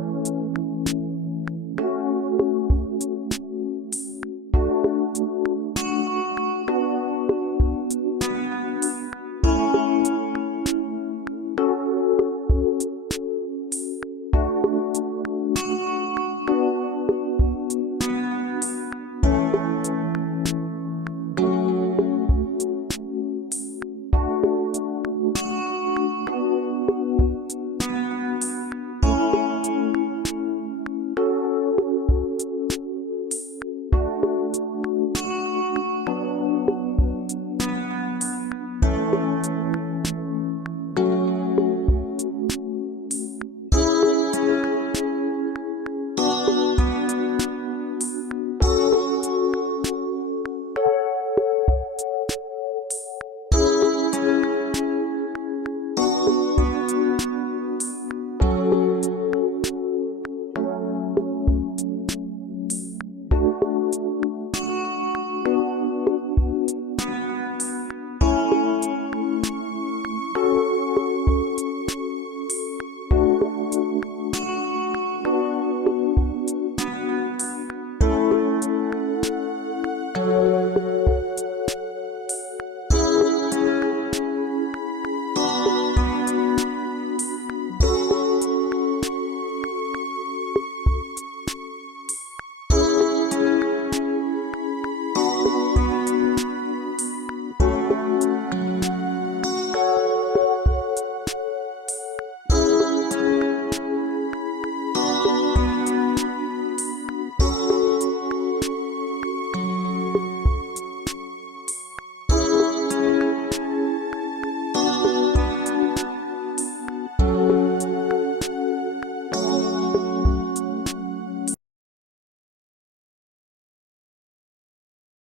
you